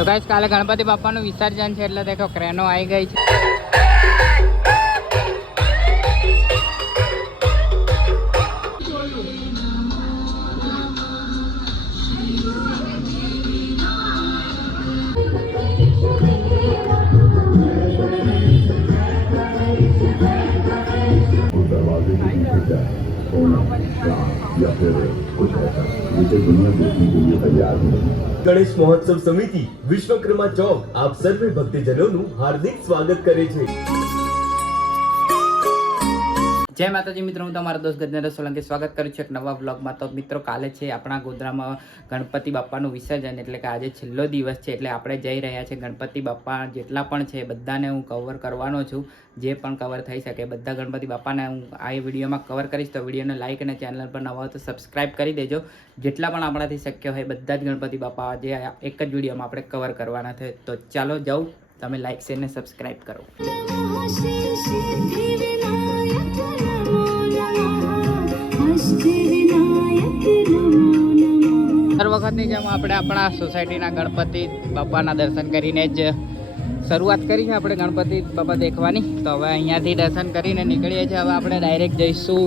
તો ગાઈસ કાલે ગણપતિ બાપાનું વિસર્જન છે એટલે દેખો ક્રેનો આવી ગઈ છે. सोना चांद या फिर कुछ ऐसा जिसे दुनिया देखने के लिए तैयार नहीं है ગણેશ મહોત્સવ સમિતિ વિશ્વકર્મા ચોક આપ સર્વે ભક્તજનોનું હાર્દિક સ્વાગત કરે છે જય માતાજી, મિત્રો, હું તમારા દોસ્ત ગજેન્દ્ર સોલંકી સ્વાગત કરું છું એક નવા બ્લોગમાં તો મિત્રો, કાલે છે આપણા ગોધરામાં ગણપતિ બાપાનું વિસર્જન, એટલે કે આજે છેલ્લો દિવસ છે, એટલે આપણે જઈ રહ્યા છે ગણપતિ બાપા જેટલા પણ છે, બધાને હું કવર કરવાનો છું. જે પણ કવર થઈ શકે, બધા ગણપતિ બાપાને હું આ વિડીયોમાં કવર કરીશ. તો વિડીયોને લાઇક અને ચેનલ પર નવા હોય તો સબસ્ક્રાઈબ કરી દેજો. જેટલા પણ આપણાથી શક્ય હોય, બધા જ ગણપતિ બાપા જે એક જ વિડીયોમાં આપણે કવર કરવાના છે. તો ચાલો જાઉં તમે લાઇક શેર ને સબસ્ક્રાઈબ કરો. नमः જેમ આપણે આપણા સોસાયટીના ગણપતિ બાપાના દર્શન કરીને જ શરૂઆત કરી છે આપણે ગણપતિ બાપા દેખવાની. તો હવે અહીંયાથી દર્શન કરીને નીકળીએ છીએ. હવે આપણે ડાયરેક્ટ જઈશું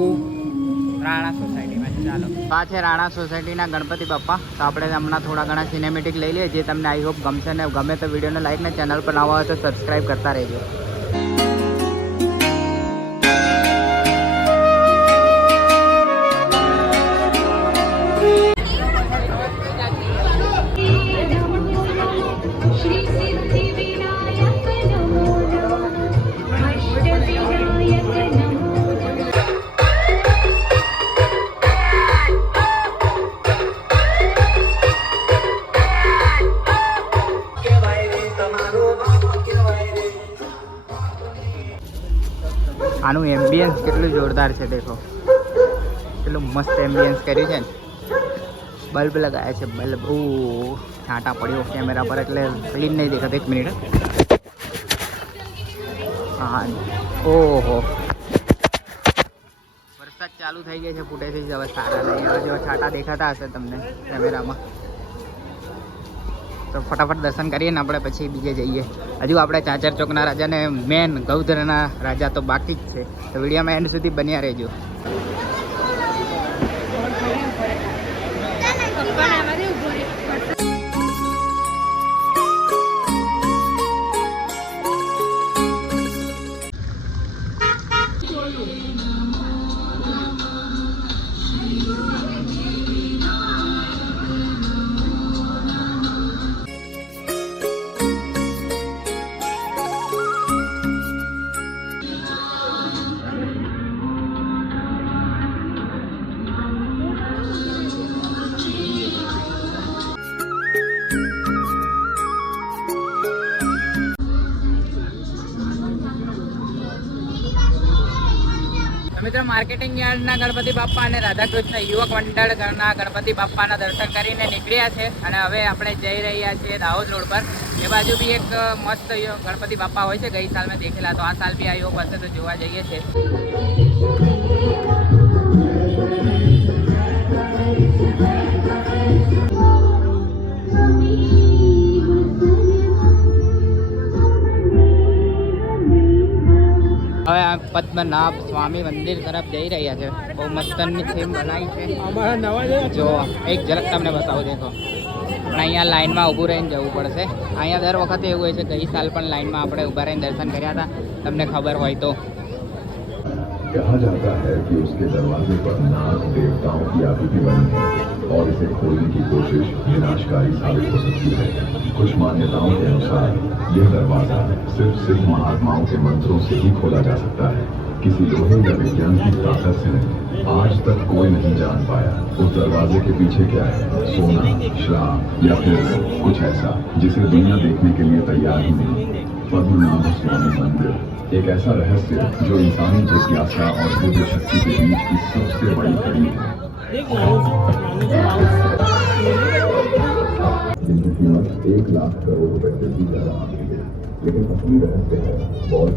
રાણા સોસાયટીમાં. ચાલો. આ છે રાણા સોસાયટીના ગણપતિ બાપા. તો આપણે હમણાં થોડા ઘણા સિનેમેટિક લઈ લઈએ જે તમને આઈ હોપ ગમશે ને ગમે તો વિડીયોને લાઈક ને ચેનલ પર નવા હોય તો સબસ્ક્રાઈબ કરતા રહેજો. આનું એમ્બિયન્સ કેટલું જોરદાર છે દેખો. કેટલું મસ્ત એમ્બિયન્સ કર્યું છે ને. બલ્બ લગાવ્યા છે, બલ્બ. ઓ છાંટા પડ્યો કેમેરા પર એટલે ક્લીન નહીં દેખાતો, એક મિનિટ હા ઓહો. વરસાદ ચાલુ થઈ ગઈ છે ફૂટેજ હવે સારા નહીં. હવે જો છાંટા દેખાતા હશે તમને કેમેરામાં તો ફટાફટ દર્શન કરીએ ને આપણે પછી બીજે જઈએ. હજુ આપણે ચાચર ચોકના રાજાને મેન ગૌધરના રાજા તો બાકી જ છે. તો વિડીયોમાં એન્ડ સુધી બન્યા રહેજો. માર્કેટિંગ યાર્ડના ગણપતિ બાપા અને રાધાકૃષ્ણ યુવક મંડળના ગણપતિ બાપાના દર્શન કરીને નીકળ્યા છે અને હવે આપણે જઈ રહ્યા છીએ દાહોદ રોડ પર. એ બાજુ બી એક મસ્ત ગણપતિ બાપા હોય છે. ગઈ સાલ મેં દેખેલા. તો આ સાલ બી આ યુવક હશે તો જોવા જઈએ છીએ. હવે આ પદ્મનાભ સ્વામી મંદિર તરફ જઈ રહ્યા છે બહુ મસ્તની થીમ બનાવી છે જો એક ઝલક તમને બતાવું દેખો પણ અહીંયા લાઈનમાં ઊભું રહીને જવું પડશે અહીંયા દર વખતે એવું હોય છે ગઈ સાલ પણ લાઈનમાં આપણે ઊભા રહીને દર્શન કર્યા હતા તમને ખબર હોય તો कहा जाता है कि उसके दरवाजे पर नाग देवताओं की आकृति बनी है और इसे खोलने की कोशिश विनाशकारी साबित हो सकती है कुछ मान्यताओं के अनुसार यह दरवाज़ा सिर्फ़ सिर्फ़ महात्माओं के मंत्रों से ही खोला जा सकता है। किसी लोहे या विज्ञान की ताकत से नहीं। आज तक कोई नहीं जान पाया उस दरवाजे के पीछे क्या है। सोना, श्राप या फिर कुछ ऐसा, जिसे दुनिया देखने के लिए तैयार ही नहीं। पद्मनाभ स्वामी मंदिर, एक ऐसा रहस्य जो इंसानी जिज्ञासा और दिव्य शक्ति के बीच की सबसे बड़ी कड़ी है। एक लाख करोड़ रुपए आती है लेकिन असली रहस्य है बहुत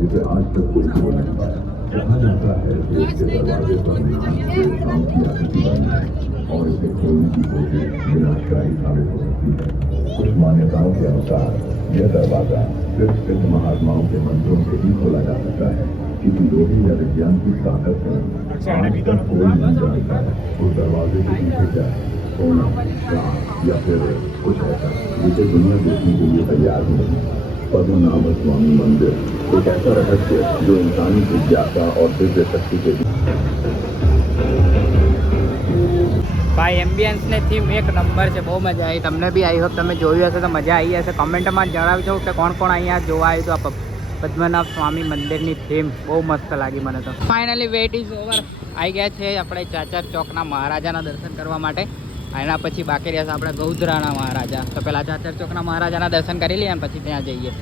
जिसे आज तक कोई खोल नहीं पाया। कहा जाता है कि उसके दरवाजे पर नाग देवताओं की आकृति बनी है। और इसे खोलने की कोशिश विनाशकारी साबित हो सकती है। कुछ मान्यताओं के अनुसार यह दरवाज़ा सिर्फ़ सिद्ध महात्माओं के मंत्रों से ही खोला जा सकता है। किसी लोहे या विज्ञान की ताकत से आज तक कोई नहीं जानता उस दरवाजे के पीछे क्या है। सोना या फिर कुछ ऐसा जिसे दुनिया देखने के लिए तैयार ही। नहीं पद्मनाभ स्वामी मंदिर एक ऐसा रहस्य जो इंसानी जिज्ञासा और दिव्य शक्ति के बीच ભાઈ એમ્બિયન્સ ને થીમ એક નંબર છે બહુ મજા આવી તમને બી આવી હોપ તમે જોયું હશે તો મજા આવી હશે કમેન્ટમાં જણાવજો કે કોણ કોણ અહીંયા જોવા આવ્યું તો આ પ- પદ્મનાભ સ્વામી મંદિરની થીમ બહુ મસ્ત લાગી મને તો ફાઇનલી વેટ ઇઝ ઓવર આવી ગયા છે આપણે ચાચર ચોકના મહારાજાના દર્શન કરવા માટે એના પછી બાકી રહેશે આપણે ગૌધરાના મહારાજા. તો પહેલાં ચાચર ચોકના મહારાજાના દર્શન કરી લઈએ અને પછી ત્યાં જઈએ.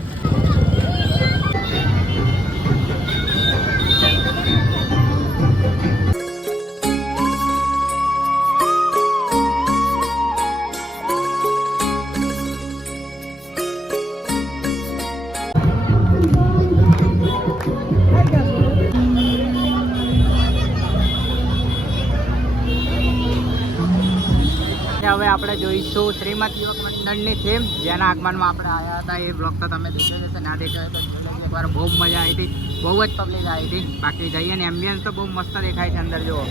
આપણે જોઈશું શ્રીમદ યુવક મંડળની થીમ જેના આગમનમાં આપણે આવ્યા હતા. એ બ્લોગ તો તમે દેખ્યો જ ના દેખ્યો તો. એકવાર બહુ મજા આવી હતી. બહુ જ પબ્લિક આવી હતી. બાકી જઈએ ને એમ્બિયન્સ તો બહુ મસ્ત દેખાય છે અંદર, જુઓ.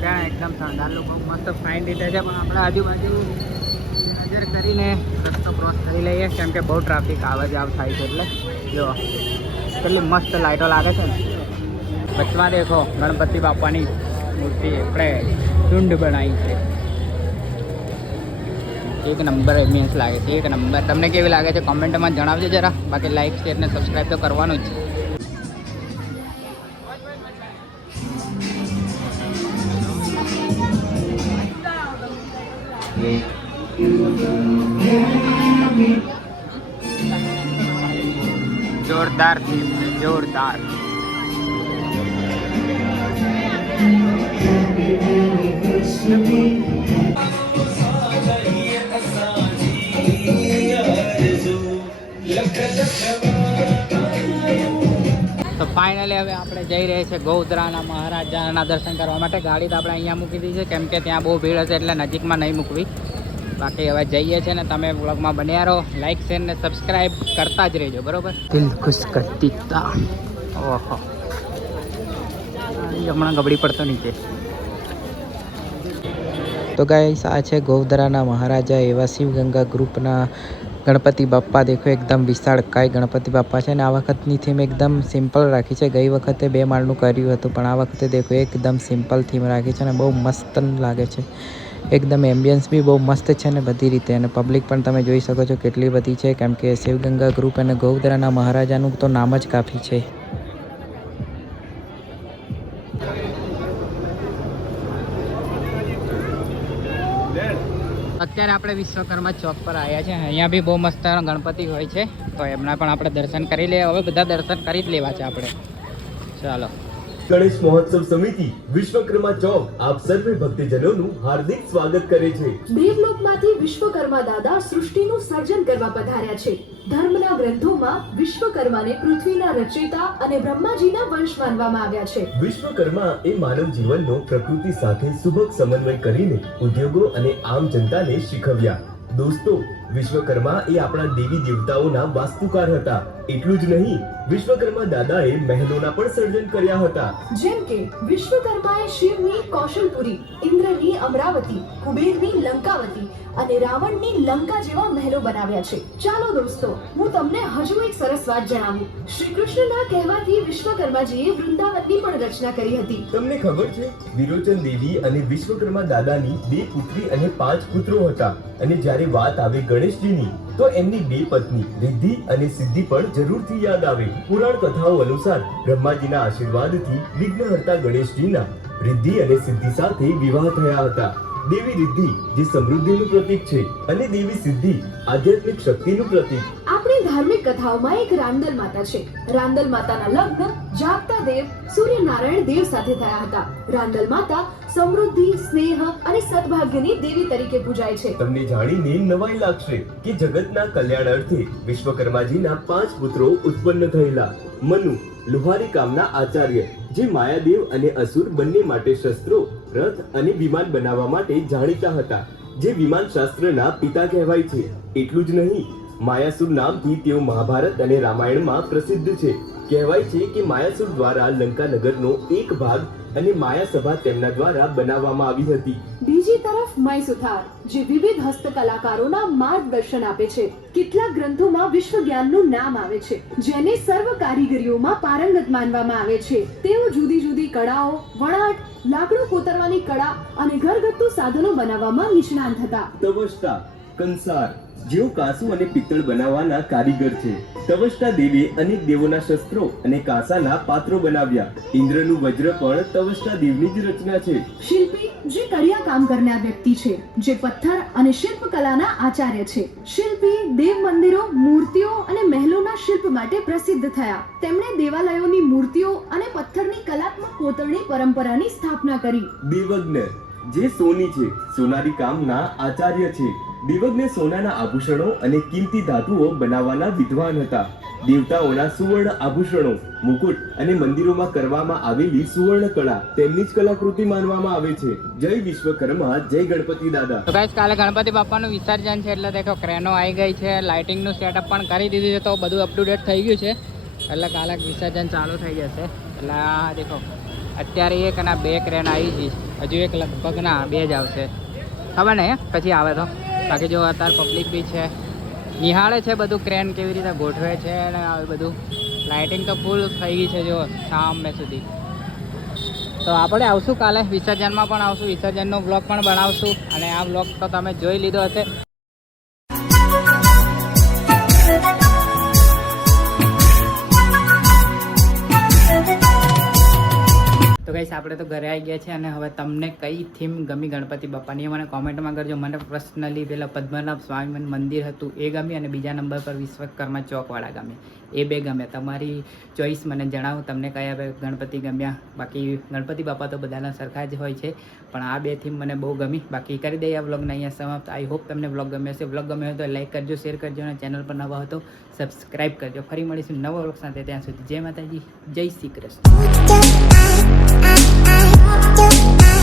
ત્યાં એકદમ શણગારેલું બહુ મસ્ત ફાઇન રીતે છે, પણ આપણે આજુબાજુ નજર કરીને રસ્તો ક્રોસ કરી લઈએ, કેમ કે બહુ ટ્રાફિક આવે આવ થાય છે, એટલે જો કેટલી મસ્ત લાઇટો લાગે છે. ને વચમાં દેખો, ગણપતિ બાપાની મૂર્તિ આપણે ઝુંડ બનાવી છે. એક નંબર એમ્બિયન્સ લાગે છે એક નંબર. તમને કેવી લાગે છે કોમેન્ટમાં જણાવજો જરા. બાકી લાઈક શેર ને સબસ્ક્રાઈબ તો કરવાનું જ છે. જોરદાર થીમ છે જોરદાર. તો ફાઇનલી હવે આપણે જઈ રહ્યા છીએ ગૌધરાના મહારાજાના દર્શન કરવા માટે. ગાડી તો આપણે અહીંયા મૂકી દીધી છે કેમ કે ત્યાં બહુ ભીડ હશે એટલે નજીકમાં નહીં મૂકવી. બાકી હવે જઈએ છીએ ને તમે બ્લોગમાં બન્યા રહો. લાઈક શેર ને સબસ્ક્રાઈબ કરતા જ રહેજો બરોબર? દિલ ખુશ કરતી તા. ઓહો. હમણાં ગબડી પડતો નીચે. તો ગાઈસ આ છે ગૌધરાના મહારાજા એવા શિવગંગા ગ્રુપના ગણપતિ બાપ્પા દેખો, એકદમ વિશાળ કાય ગણપતિ બાપ્પા છે અને આ વખતની થીમ એકદમ સિમ્પલ રાખી છે. ગઈ વખતે બે માળનું કર્યું હતું, પણ આ વખતે દેખો, એકદમ સિમ્પલ થીમ રાખી છે અને બહુ મસ્ત લાગે છે. એકદમ એમ્બિયન્સ બી બહુ મસ્ત છે ને બધી રીતે અને પબ્લિક પણ તમે જોઈ શકો છો કેટલી બધી છે. કેમ કે શિવગંગા ગ્રુપ અને ગૌધરાના મહારાજાનું તો નામ જ કાફી છે. અત્યારે આપણે વિશ્વકર્મા ચોક પર આવ્યા છે. અહીંયા બી બહુ મસ્ત ગણપતિ હોય છે. તો એમના પણ આપણે દર્શન કરી લઈએ હવે બધા દર્શન કરી જ લેવા છે આપણે. ચાલો. ગણેશ મહોત્સવ સમિતિ વિશ્વકર્મા ચોક આપ સર્વે ભક્તજનોનું હાર્દિક સ્વાગત કરે છે. દેવલોકમાંથી વિશ્વકર્મા દાદા સૃષ્ટિનું સર્જન કરવા પધાર્યા છે. ધર્મના ગ્રંથોમાં વિશ્વકર્માને પૃથ્વીના રચયિતા અને બ્રહ્માજીના વંશ માનવામાં આવ્યા છે. વિશ્વકર્મા એ માનવ જીવનનો પ્રકૃતિ સાથે સુભગ સમન્વય કરીને ઉદ્યોગો અને આમ જનતાને શીખવ્યા. દોસ્તો વિશ્વકર્મા એ આપણા દેવી દેવતાઓના વાસ્તુકાર હતા. એટલું જ નહીં વિશ્વકર્મા દાદાએ મહેલોના પણ સર્જન કર્યા હતા. જેમ કે વિશ્વકર્માએ શિવની કૌશલપુરી ઇન્દ્રની અમરાવતી કુબેરની લંકાવતી અને રાવણની લંકા જેવા મહેલો બનાવ્યા છે. ચાલો દોસ્તો હું તમને હજુ એક સરસ વાત જણાવું. શ્રી કૃષ્ણના કહેવાથી વિશ્વકર્માજીએ વૃંદાવનની પણ રચના કરી હતી. તમને ખબર છે વિરોચન દેવી અને વિશ્વકર્મા દાદાની બે પુત્રી અને પાંચ પુત્રો હતા. અને જ્યારે વાત આવે ગણેશજીની તો એમની બે પત્ની, રિદ્ધિ અને સિદ્ધિ પણ જરૂરથી યાદ આવે. પુરાણ કથાઓ અનુસાર બ્રહ્માજીના આશીર્વાદથી વિઘ્નહર્તા ગણેશજીના રિદ્ધિ અને સિદ્ધિ સાથે વિવાહ થયા હતા. દેવી રિદ્ધિ જે સમૃદ્ધિનું પ્રતીક છે અને દેવી સિદ્ધિ આધ્યાત્મિક શક્તિનું પ્રતીક. ધાર્મિક કથાઓમાં એક રાંદલ માતા છે. રાંદલ માતાના લગ્ન જાગતા દેવ, સૂર્યનારાયણ દેવ સાથે થયા હતા. રાંદલ માતા સમૃદ્ધિ, સ્નેહ અને સદભાગ્યની દેવી તરીકે પૂજાય છે. તમને જાણીને નવાઈ લાગશે કે જગતના કલ્યાણ અર્થે વિશ્વકર્માજીના પાંચ પુત્રો ઉત્પન્ન થયેલા. મનુ, લુહારી કામના આચાર્ય, જે માયાદેવ અને અસુર બંને માટે શસ્ત્રો, રથ અને વિમાન બનાવવા માટે જાણીતા હતા. જે વિમાન શાસ્ત્રના પિતા કહેવાય છે. એટલું જ નહીં માયાસુર નામથી તેઓ મહાભારત અને રામાયણમાં પ્રસિદ્ધ છે. કહેવાય છે કે માયાસુર દ્વારા લંકાનગરનો એક ભાગ અને માયાસભા તેમના દ્વારા બનાવવામાં આવી હતી. બીજી તરફ મય જે વિવિધ હસ્તકલાકારોના માર્ગદર્શન આપે છે. કેટલાક ગ્રંથોમાં વિશ્વ જ્ઞાનનું નામ આવે છે જેને સર્વ કારીગરીઓમાં પારંગત માનવામાં આવે છે. તેઓ જુદી જુદી કળાઓ વણાટ લાકડું કોતરવાની કળા અને ઘરગથ્થુ સાધનો બનાવવામાં નિષ્ણાંત હતા. તવષ્ટા કંસાર જેઓ કાસુ અને પિત્તળ બનાવવાના કારીગર છે. તવષ્ટા દેવી અનેક દેવોના શસ્ત્રો અને કાસાના પાત્રો બનાવ્યા. ઇન્દ્રનું વજ્ર પણ તવષ્ટા દેવની જ રચના છે. શિલ્પી જે કડિયા કામ કરનાર વ્યક્તિ છે જે પથ્થર અને શિલ્પકલાના આચાર્ય છે. શિલ્પી દેવ મંદિરો મૂર્તિઓ અને મહેલોના શિલ્પ માટે પ્રસિદ્ધ થયા. તેમણે દેવાલયોની મૂર્તિઓ અને પથ્થરની કલાત્મક કોતરણી પરંપરાની સ્થાપના કરી. દેવજ્ઞ જે સોની છે સોનારી કામના આચાર્ય છે. દેવજ્ઞ સોનાના આભૂષણો અને કિંમતી ધાતુઓ બનાવવાના વિદ્વાન હતા. દેવતાઓના સુવર્ણ આભૂષણો, મુકુટ અને મંદિરોમાં કરવામાં આવેલી સુવર્ણ કળા તેમની જ કલાકૃતિ માનવામાં આવે છે. જય વિશ્વકર્મા, જય ગણપતિ દાદા. તો ગાઈસ, કાલે ગણપતિ બાપાનું વિસર્જન છે, એટલે દેખો ક્રેનો આવી ગઈ છે લાઇટિંગનું સેટઅપ પણ કરી દીધું છે, તો બધું અપ ટુ ડેટ થઈ ગયું છે. એટલે કાલે વિસર્જન ચાલુ થઈ જશે. એટલે દેખો, અત્યારે એક અને બે ક્રેન આવી છે. હજુ એક લગભગ ના બે જ આવશે. ખબર ને પછી આવે તો. બાકી જો અત્યારે પબ્લિક બી છે. નિહાળે છે બધું ક્રેન કેવી રીતે ગોઠવે છે અને આ બધું. લાઇટિંગ તો ફૂલ થઈ ગઈ છે જો સામે સુધી. તો આપણે આવશું કાલે વિસર્જનમાં પણ આવશું. વિસર્જનનો બ્લોગ પણ બનાવશું. અને આ બ્લોગ તો તમે જોઈ લીધો હશે. તો ગઈશ આપણે તો ઘરે આવી ગયા છે અને હવે તમને કઈ થીમ ગમી? ગણપતિ બાપાની એ મને કોમેન્ટમાં કરજો. મને પર્સનલી પેલા પદ્મનાભ સ્વામી મંદિર હતું એ ગમી અને બીજા નંબર પર વિશ્વકર્મા ચોકવાળા ગમે એ બે ગમે તમારી ચોઈસ મને જણાવો, તમને કયા બે ગણપતિ ગમ્યા? બાકી ગણપતિ બાપા તો બધાના સરખા જ હોય છે, પણ આ બે થીમ મને બહુ ગમી. બાકી કરી દઈએ આ વ્લોગને અહીંયા સમાપ્ત. આઈ હોપ તમને વ્લોગ ગમ્યો હશે. વ્લોગ ગમ્યો હોય તો લાઈક કરજો શેર કરજો અને ચેનલ પર નવા હતો સબસ્ક્રાઈબ કરજો. ફરી મળીશું નવા વ્લોગ સાથે ત્યાં સુધી. જય માતાજી. જય શ્રી કૃષ્ણ.